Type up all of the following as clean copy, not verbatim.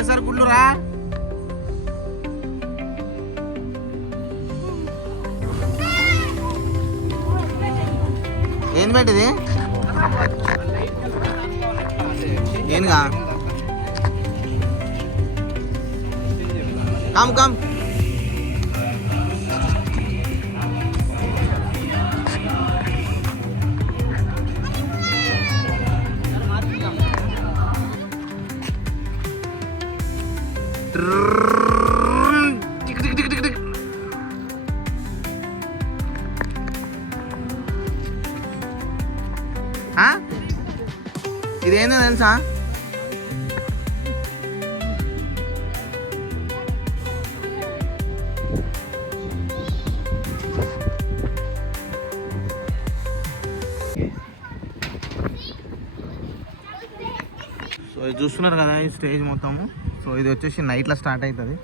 పెసర్ గుళ్ళురా. ఏంది పెట్టిది ఏంగా కమ్ కమ్ ఇదేందో తెలుసా? సో ఇది చూస్తున్నారు కదా ఈ స్టేజ్ మొత్తము. సో ఇది వచ్చేసి నైట్లో స్టార్ట్ అవుతుంది.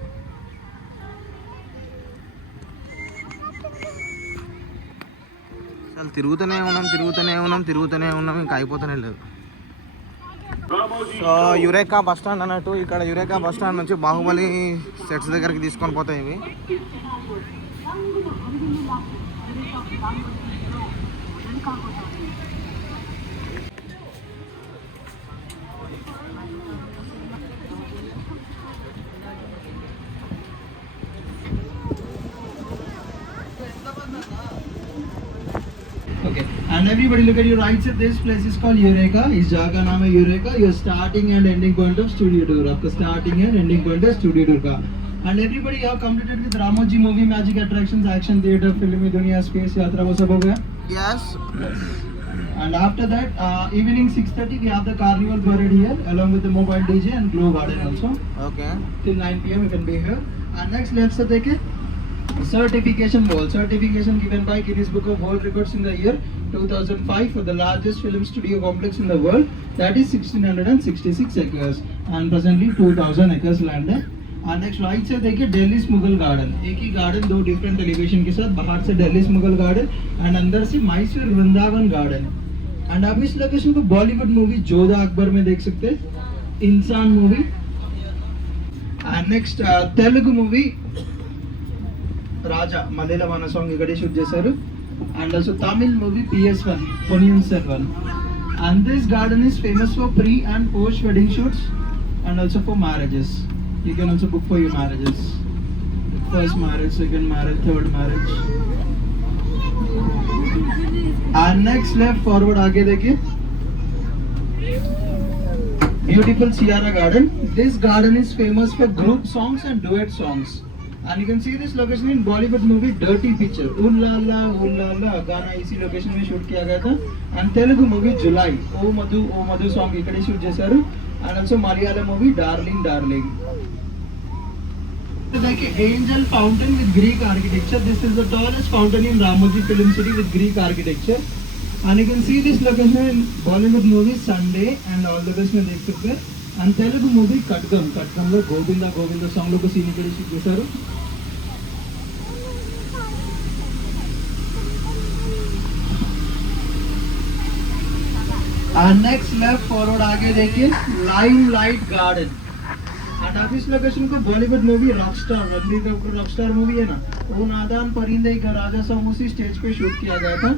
అసలు తిరుగుతూనే ఉన్నాం ఇంకా అయిపోతూనే లేదు. సో యురేకా బస్ స్టాండ్ అన్నట్టు, ఇక్కడ యురేకా బస్ స్టాండ్ నుంచి బాహుబలి సెట్స్ దగ్గరికి తీసుకొని పోతాయి ఇవి. Okay, and everybody look at your right side. This place is called Eureka. इस जगह का नाम है Eureka. Your starting and ending point of studio tour. आपका starting and ending point है studio tour का. And everybody have completed with Ramoji movie, magic attractions, action theater, filmy दुनिया, space यात्रा वो सब हो गया. Yes. And after that, evening 6:30 we have the carnival parade here, along with the mobile DJ and glow garden also. Okay. Till 9 p.m. you can be here. And next left side देखिए. Certification wall. Certification given by Guinness Book of World Records in the year 2005 for the largest film studio complex in the world. That is 1666 acres and presently 2000 acres land है. And next right से देखिए Delhi's Mughal Garden. एक ही garden दो different elevation के साथ, बाहर से Delhi's Mughal Garden and अंदर से Mysore Vrindavan Garden. And आप इस लोकेशन को बॉलीवुड मूवी जोधा अकबर में देख सकते हैं, इंसान movie. And next Telugu movie రాజా మల్లెలవాన సాంగ్ ఇక్కడే షూట్ చేశారు. And also Tamil movie PS1 Ponniyin Selvan. And this garden is famous for pre and post wedding shoots and also for marriages. You can also book for your marriages, first marriage, second marriage, third marriage. And next left forward आगे देखिए beautiful Sierra garden. This garden is famous for group songs and duet songs. And you can see this location in Bollywood movie Dirty Picture. Ulla la गाना इसी लोकेशन में shoot किया गया था. And Telugu movie July, O Madhu song इकड़े shoot చేశారు. And also Malayalam movie Darling. So देखिए Angel Fountain with Greek architecture. This is the tallest fountain in Ramoji Film City with Greek architecture. And you can see this location in Bollywood movie Sunday and all the best में देख सकते हैं. And Telugu movie Katgam లో గోవింద సాంగ్ లో సీన్ ఇక్కడ shoot చేశారు. And next left forward आगे देखिए Limelight Garden. And आप इस लोकेशन को Bollywood movie Rockstar, Ranbir Kapoor Rockstar movie है ना, वो नादान परिंदे का राजा सॉन्ग उसी स्टेज पे शूट किया गया था.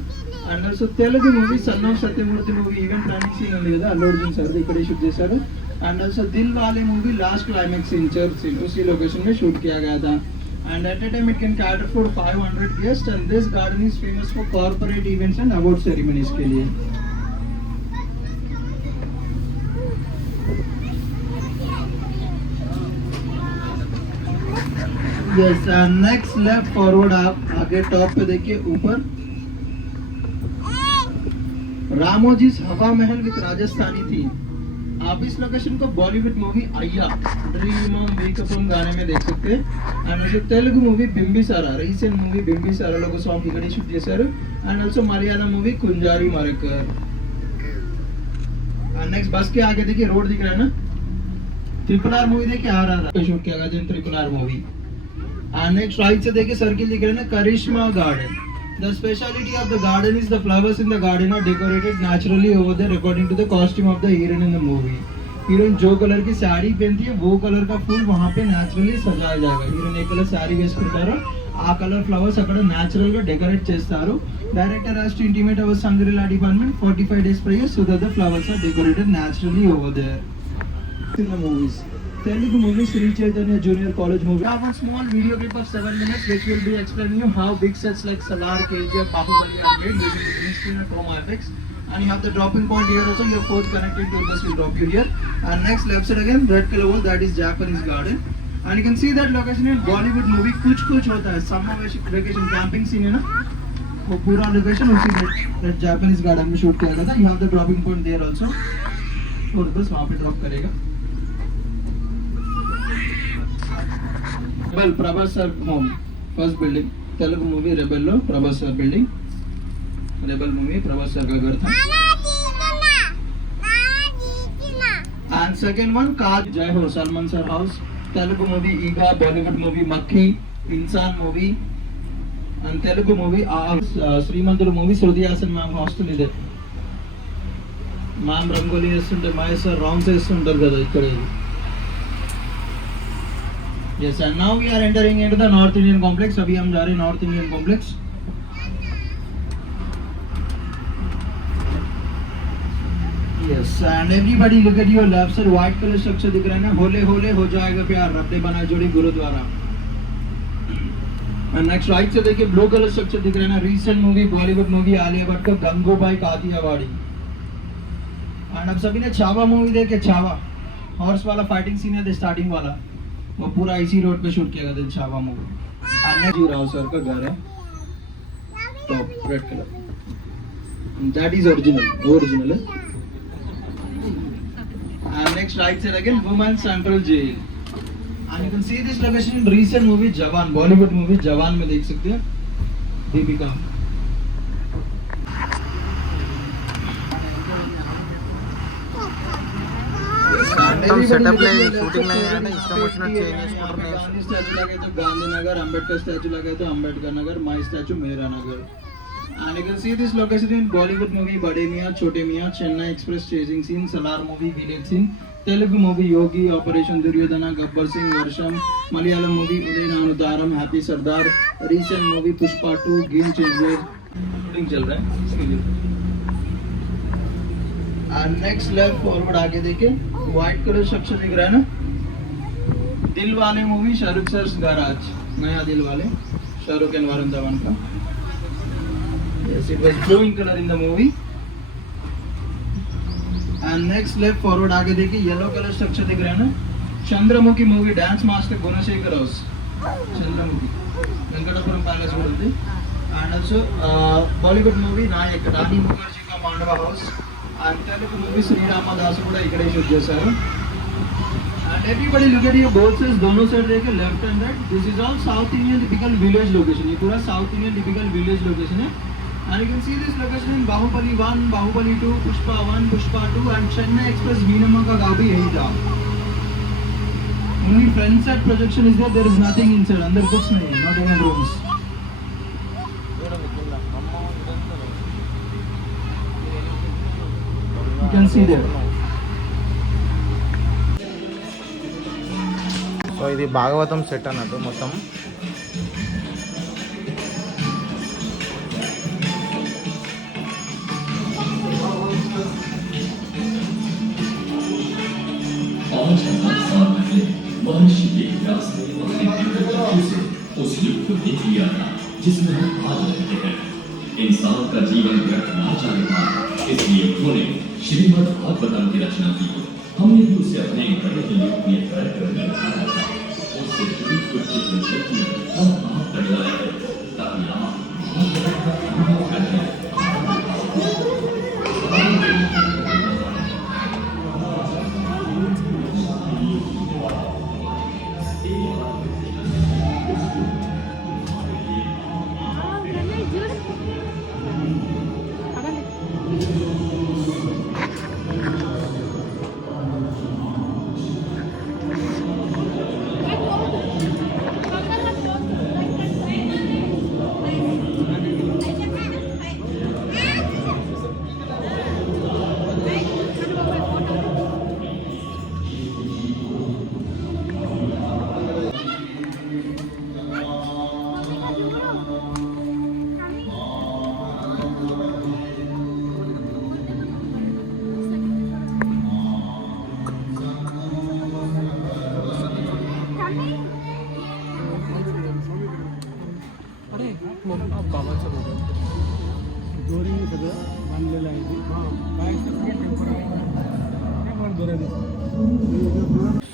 And also Telugu movie son of Satyamurthy movie event planning scene ఉంది కదా అల్లు అర్జున్ సార్ ఇక్కడే షూట్ చేశారు. And also Dilwale movie last climax scene church scene उसी लोकेशन में शूट किया गया था. And at a time it can cater for 500 guests. And this garden is famous for corporate events and award ceremonies के लिए. Yes, and next left forward आप आगे टॉप पे देखिए ऊपर रामोजी's हवा महल विद राजस्थानी थीम. आप इस लोकेशन को Bollywood movie Aiyyaa dream on wake up गाने में देख सकते हैं. And also Telugu movie Bimbisara, recent movie బింబిసారాలో ఒక సాంగ్ ఇక్కడ షూట్ చేశారు. And also Malayalam movie Kunjali Marakkar. and next बस के आगे देखिए रोड दिख रहा है ना, RRR मूवी देखिए RRR शूट किया गया RRR movie. and next right से देखिए सर्किल दिख रहा है ना, करिश्मा garden. The speciality of the garden is the flowers in the garden are decorated naturally over there according to the costume of the heroine in the movie. Heroine जो कलर की साड़ी पहनती है वो कलर का फूल वहाँ पे नेचुरली सजाया जाएगा. हीरोइन एक कलर साड़ी వేసుకుంటారు, ఆ కలర్ ఫ్లవర్స్ అక్కడ నేచురల్ గా డెకరేట్ చేస్తారు. Director has to intimate our Sangrila department 45 days prior so that the flowers are decorated naturally over there. In the movies, Telugu movie Sri Chaitanya Junior College movie. I have a small video clip of 7 minutes which will be explaining you how big sets like Salar, KGF, Bahubali are made using the green screen and chroma effects. And you have the dropping point here also. Your fourth connecting to this will drop you here. And next left side again red color wall, that is Japanese garden. And you can see that location in Bollywood movie कुछ कुछ होता है. Summer vacation camping scene है ना, वो पूरा लोकेशन उसी red Japanese garden में शूट किया गया था. You have the dropping point there also. और बस वहाँ पे ड्रॉप करेगा. Rebel Prabhas sir home, first building. Telugu movie Rebel लो Prabhas sir building. Rebel movie Prabhas sir का घर था. And second one Kaj Jai Ho Salman sir house. Telugu movie Iga, Bollywood movie Makhi, Insan movie. And Telugu movie Srimantudu movie Shruti Hasan ma'am hostel ಇದೆ. మ్యామ్ రంగోలీ చేస్తుంటే Mahesh sir rounds వేస్తుంటారు కదా ఇక్కడ. Yes, and now we are entering into the North Indian complex. अभी हम जा रहे हैं North Indian complex. Yes, and everybody look at your left side, white color structure दिख रहा है ना, होले होले हो जाएगा प्यार, रब्बे बना जोड़ी गुरुद्वारा. And next right से देखिए blue color structure दिख रहा है ना, recent movie Bollywood movie Alia भट्ट का गंगूबाई कातियावाड़ी. And अब सभी ने छावा मूवी देखे, छावा हॉर्स वाला फाइटिंग सीन है स्टार्टिंग वाला, वो पूरा इसी रोड पे शूट किया गया था छावा मूवी. जी राव सर का घर है, top red colour, that is original है. And next right side again Women's Central Jail. And you can see this location in recent movie Jawan, Bollywood movie Jawan में देख सकते हैं दीपिका. సెటప్ లేదు, షూటింగ్ లేదు అంటే ఇష్టం వచ్చినట్టు చేంజ్ చేసుకుంటున్నారు. गांधी स्टैचू लगे तो गांधीनगर, अंबेडकर स्टैचू लगे तो अंबेडकर नगर, माई स्टैचू मेरा नगर. And you can see this location in Bollywood movie Bade Miyan Chote Miyan, Chennai Express chasing scene, Salar movie village scene, Telugu movie Yogi, Operation Duryodhana, Gabbar Singh, Varsham, Malayalam movie Uday Nanudaram, Happy Sardar, recent movie Pushpa 2, Game Changer, shooting चल रहा है इसके लिए. And next left forward आगे देखिए white color structure दिख रहा है ना, दिल वाले मूवी शाहरुख सर गैराज, नया दिल वाले शाहरुख एंड वरुण धवन का. Yes, it was blue in color in the movie. And next left forward आगे देखिए yellow color structure दिख रहा है ना, Chandramukhi movie dance master Gunasekhar house, Chandramukhi Venkatapuram palace में होती. And also Bollywood movie नायक रानी मुखर्जी का Mandwa house. And Telugu movie Sri Ramadasu కూడా ఇక్కడే షూట్ చేశారు. And everybody look at your both sides, दोनों साइड देखिए left and right. This is all South Indian typical village location. ये पूरा South Indian typical village location है. And you can see this location in Bahubali 1, Bahubali 2, Pushpa 1, Pushpa 2 and Chennai Express Veenamma का गाँव भी यही था. Only front side projection is there is nothing inside. अंदर कुछ नहीं है, not even rooms. You can see there. So ఇది భాగవతం సెట్ అన్నట్టు మొత్తం. आज साल पहले मनुष्य के विकास में उस युग को देख लिया था जिसमें हम आज रहते हैं. इंसान का जीवन व्यर्थ ना जाने पाए, इसलिए उन्होंने श्रीमद् भागवतम की रचना की. हमने भी उसे अपने गणित के युग में ट्राई करने रखा था. उससे जुड़ी कुछ शक्तियाँ हम आप तक लाए हैं ताकि आप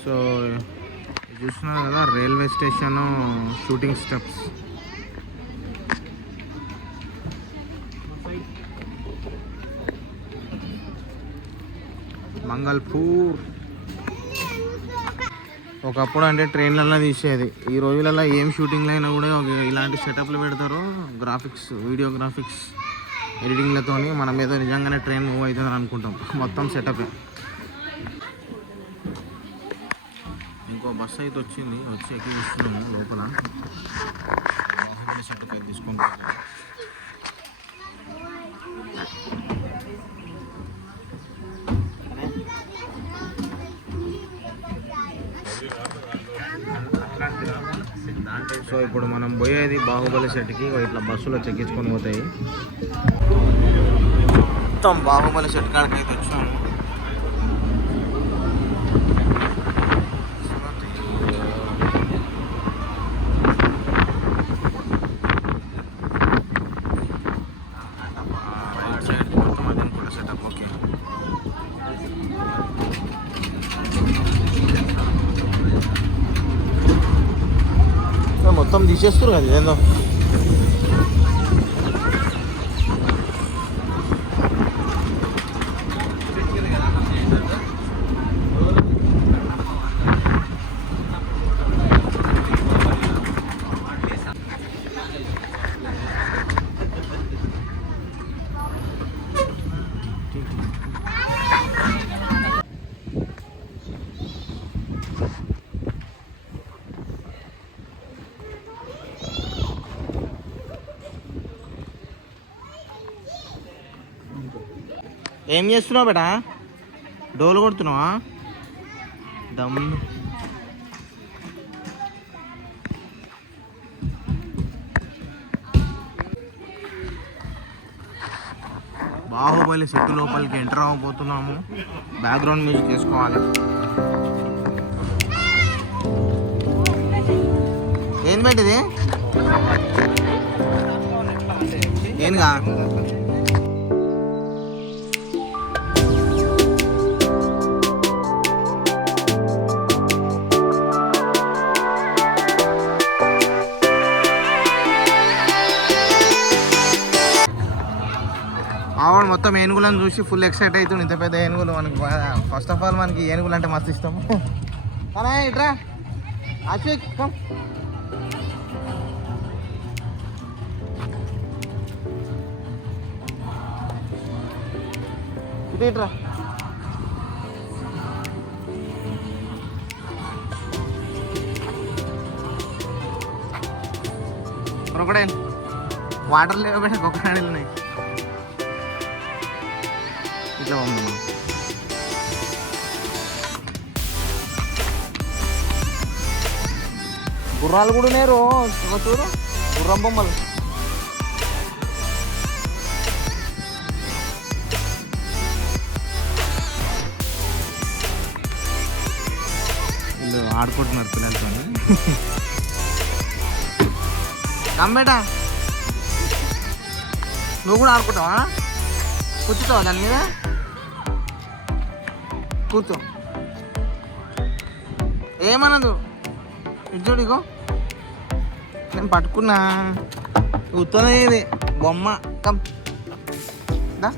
సో చూస్తున్నారు కదా railway station shooting steps. Mangalpur ఒకప్పుడు అంటే ట్రైన్లలో తీసేది. ఈ రోజులలో ఏం షూటింగ్లు అయినా కూడా ఇలాంటి సెటప్లు పెడతారు. గ్రాఫిక్స్, వీడియోగ్రాఫిక్స్, ఎడిటింగ్లతో మనం ఏదో నిజంగానే ట్రైన్ మూవ్ అవుతుందని అనుకుంటాం. మొత్తం సెటప్. ఇంకో బస్సు అయితే వచ్చింది, వచ్చి ఎక్కి చూస్తున్నాము లోపల. సెటప్ అయితే తీసుకుంటాం. సో ఇప్పుడు మనం పోయేది బాహుబలి సెట్కి. ఇట్లా బస్సులో చెక్కించుకొని పోతాయి. మొత్తం బాహుబలి సెట్ కాడికి అయితే వచ్చాము. రైట్ సైడ్ మొత్తం అదే కూడా సెటప్. ఓకే, మొత్తం తీసేస్తారు కదా ఇదేందో. ఏం చేస్తున్నావు బేటా? డోలు కొడుతున్నావా? దమ్ బాహుబలి సెట్ లోపలికి ఎంటర్ అవ్వబోతున్నాము. బ్యాక్గ్రౌండ్ మ్యూజిక్ వేసుకోవాలి. ఏంది బేటిది? ఏంగా ఆవిడ మొత్తం ఏనుగులను చూసి ఫుల్ ఎక్సైట్ అవుతుంది. ఇంత పెద్ద ఏనుగులు మనకి ఫస్ట్ ఆఫ్ ఆల్ మనకి ఏనుగులు అంటే మస్తు ఇష్టం. కానీ ఇట్రా అశోక్ ఇటు ఇట్రా. క్రొకడైల్ వాటర్ లేవు బేట, క్రొకడైల్ ఉన్నాయి. ఇట్లా ఉంది మనం. గుర్రాలు కూడా నేరు చూడు, గుర్రం బొమ్మలు. వీళ్ళు ఆడుకుంటున్నారు పిల్లలతో. కమ్మేటా నువ్వు కూడా ఆడుకుంటావా? కూర్చుతావా దాని మీద? కూర్చో, ఏమన్నదు. ఇచ్చోడు ఇగో నేను పట్టుకున్నా. కూర్చొని బొమ్మ కమ్ దా.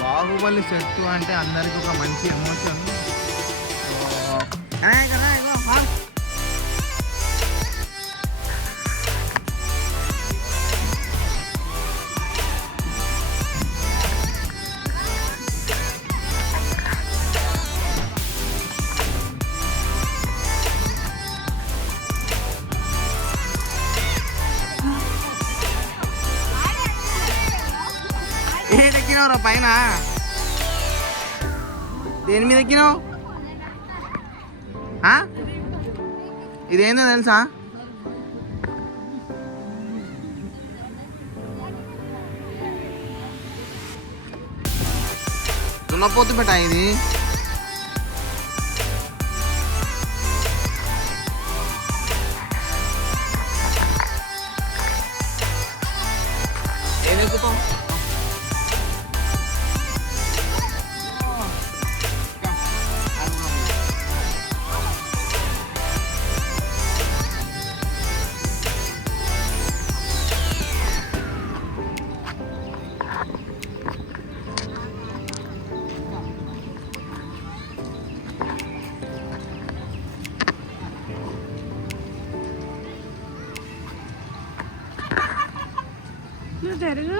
బాహుబలి సెట్ అంటే అందరికి ఒక మంచి ఎమోషన్. ఎక్కినావురా పైన? దేని మీద ఎక్కినావు? ఇదేందో తెలుసా? దున్నపోతు బేట ఇది. ఏం ఎక్కుతాం? నువ్వు జరుగు.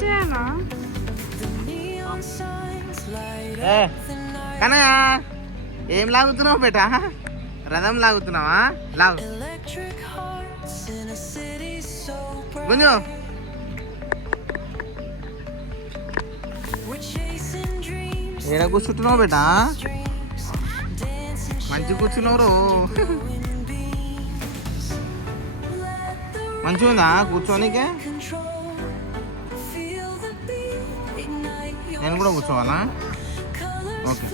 చేయాలా? కనయ్య ఏం లాగుతున్నావు బేటా? రథం లాగుతున్నావా? లాగు గుంజు. ఏడ కూర్చుంటున్నావు బేటా? మంచి కూర్చున్నావు. మంచిగా ఉందా కూర్చోనికే? నేను కూడా కూర్చోవాలా? ఓకే.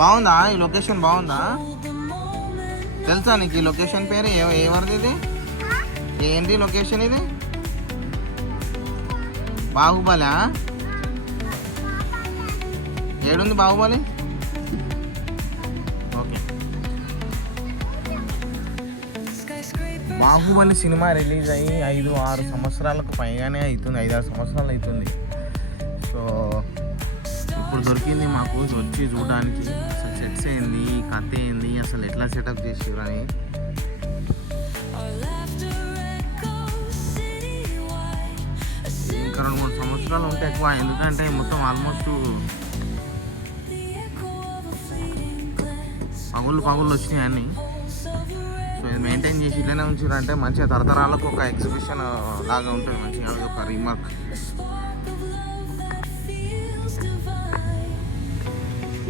బాగుందా ఈ లొకేషన్? బాగుందా? తెలుసా నీకు ఈ లొకేషన్ పేరు? ఎవరిది ఇది? ఏంటి లొకేషన్ ఇది? బాహుబలా? ఏడుంది బాహుబలి? ఓకే. బాహుబలి సినిమా రిలీజ్ అయ్యి 5-6 సంవత్సరాలకు పైగానే అవుతుంది. 5-6 సంవత్సరాలు అవుతుంది. సో ఇప్పుడు దొరికింది మాకు వచ్చి చూడడానికి. అసలు సెట్స్ ఏంది, కథ ఏంది, అసలు ఎట్లా సెటప్ చేసిర్రు అని. ఇంకా 2-3 సంవత్సరాలు ఉంటే ఎక్కువ, ఎందుకంటే మొత్తం ఆల్మోస్ట్ పగుళ్ళు వచ్చినాయి అన్నీ. సో ఇది మెయింటైన్ చేసి ఇట్లనే ఉంచారంటే మంచిగా తరతరాలకు ఒక ఎగ్జిబిషన్ లాగా ఉంటుంది. మంచిగా ఒక రీమార్క్.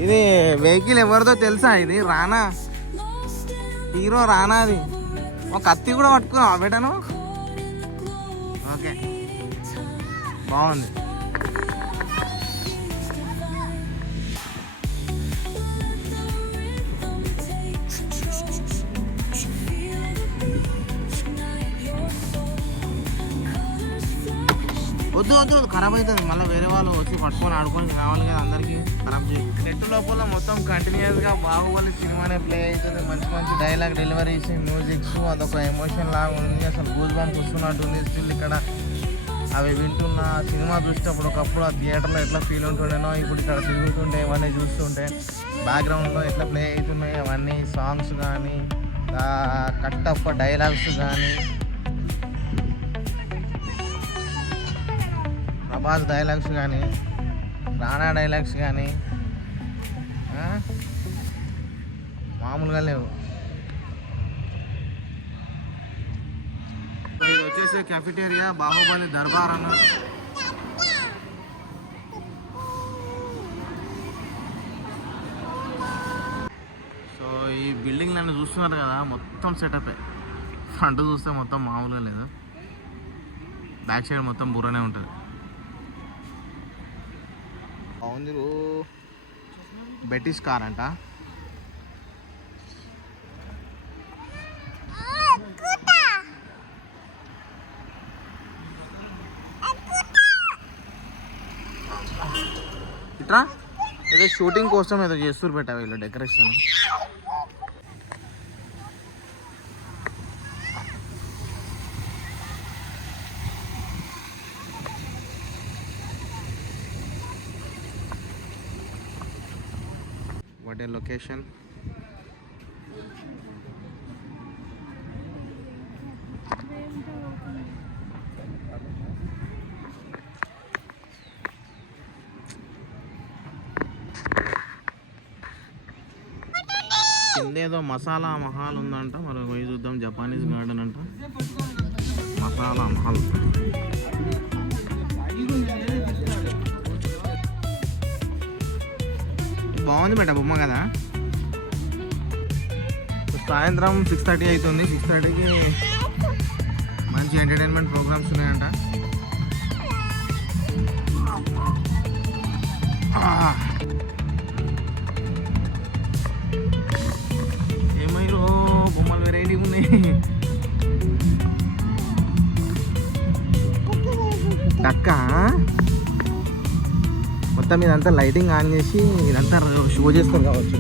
ఇది వెహికల్ ఎవరిదో తెలుసా? ఇది రానా, హీరో రానా. అది ఒక కత్తి కూడా పట్టుకున్నావా బేటను? ఓకే, బాగుంది. వద్దు ఖరాబ్ అవుతుంది. మళ్ళీ వేరే వాళ్ళు వచ్చి పట్టుకొని ఆడుకొని రావాలి కదా, అందరికీ ఖరాబ్ చేయాలి. నెట్ లోపల మొత్తం కంటిన్యూస్గా బాహుబలి సినిమానే ప్లే అవుతుంది. మంచి మంచి డైలాగ్ డెలివరీస్, మ్యూజిక్స్, అదొక ఎమోషన్ లాగా ఉంది. అసలు గూస్ బంప్స్ వస్తున్నట్టుంది. స్టిల్ ఇక్కడ అవి వింటున్న సినిమా చూసేటప్పుడు ఒకప్పుడు ఆ థియేటర్లో ఎట్లా ఫీల్ ఉంటుండేనో ఇప్పుడు ఇక్కడ తిరుగుతుంటే ఇవన్నీ చూస్తుంటే బ్యాక్గ్రౌండ్లో ఎట్లా ప్లే అవుతున్నాయి అవన్నీ సాంగ్స్ కానీ, కట్ ఆఫ్ డైలాగ్స్ కానీ, ప్రభాస్ డైలాగ్స్ కానీ, రాణా డైలాగ్స్ కానీ మామూలుగా లేవు. ఇది వచ్చేసి క్యాఫిటేరియా, బాహుబలి దర్బార్ అన్న. సో ఈ బిల్డింగ్ నన్ను చూస్తున్నారు కదా, మొత్తం సెటప్. ఫ్రంట్ చూస్తే మొత్తం మామూలుగా లేదు, బ్యాక్ సైడ్ మొత్తం బుర్రనే ఉంటుంది. బాగుంది. బెటిస్ కార్ అంట. ఇట్రా, ఏదో షూటింగ్ కోసం ఏదో చేస్తూ పెట్టా వీళ్ళు డెకరేషన్. What a location. కిందేదో మసాలా మహల్ ఉందంట, మరి పోయి చూద్దాం. జపానీస్ గార్డెన్ అంట, మసాలా మహల్. బాగుంది బెట బొమ్మ కదా. సాయంత్రం 6:30 అవుతుంది. 6:30కి మంచి ఎంటర్టైన్మెంట్ ప్రోగ్రామ్స్ ఉన్నాయంట. ఏమైరో బొమ్మలు వెరైటీ ఉన్నాయి. అక్క మొత్తం ఇదంతా లైటింగ్ ఆన్ చేసి ఇదంతా షో చేస్తారు కావచ్చు.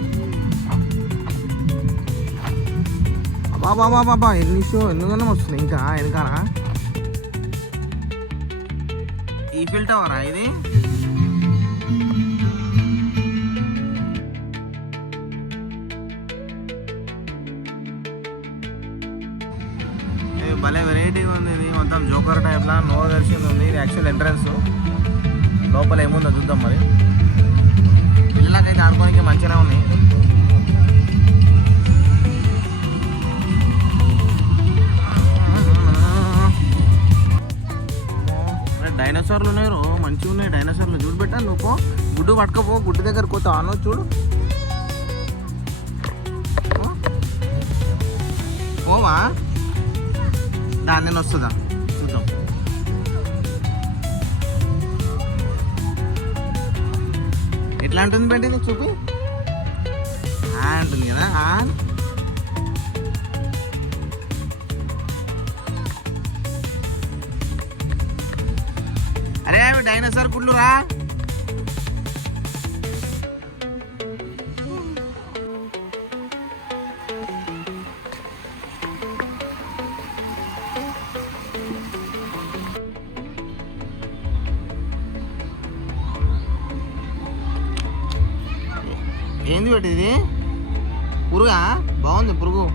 బాబా ఎన్ని షో ఎందుకన్నా వస్తుంది ఇంకా వెనకాల. ఈఫిల్ టవరా ఇది? భలే వెరైటీగా ఉంది. ఇది మొత్తం జోకర్ టైప్లా నోరు దర్శనం ఉంది. ఇది యాక్చువల్ ఎంట్రన్స్. లోపల ఏముందో చూద్దాం మరి. పిల్లలకైతే ఆడుకోవడానికి మంచిగా ఉన్నాయి. డైనోసార్లు ఉన్నాయి రో, మంచిగా ఉన్నాయి డైనోసార్లు. చూడు పెట్టా నువ్వు గుడ్డు పట్టుకపో, గుడ్డు దగ్గర పోతావు అన్న. చూడు పోవా, దాన్ని వస్తుందా చూద్దాం. ఎట్లా ఉంటుంది బట్టి నీకు చూపి. అంటుంది కదా. అరే అవి డైనోసార్ గుడ్లు రా. ఏంది బట్టి ఇది? పురుగా? బాగుంది పురుగు.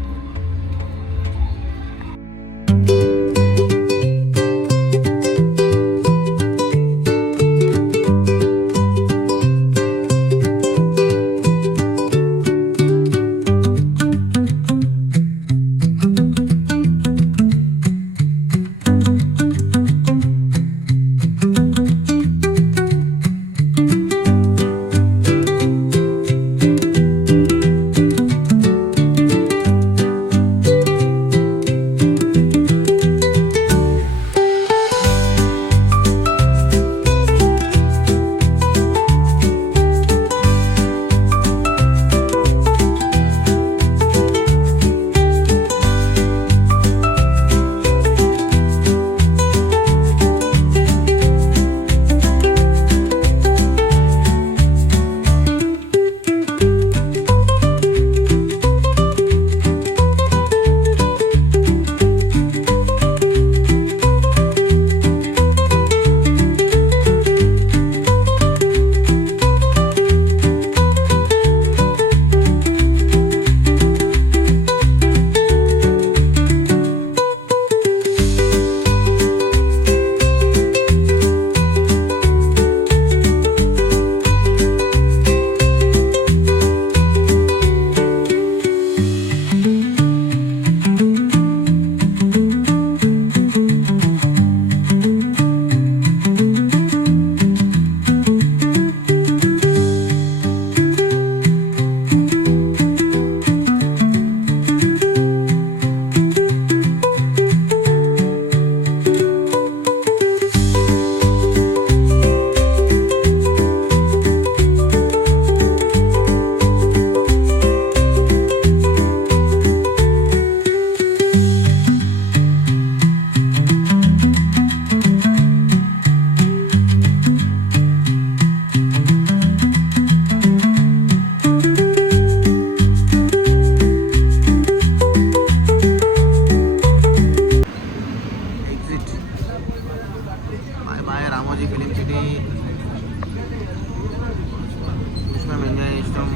చూసినాం, ఎంజాయ్ చేసినాం.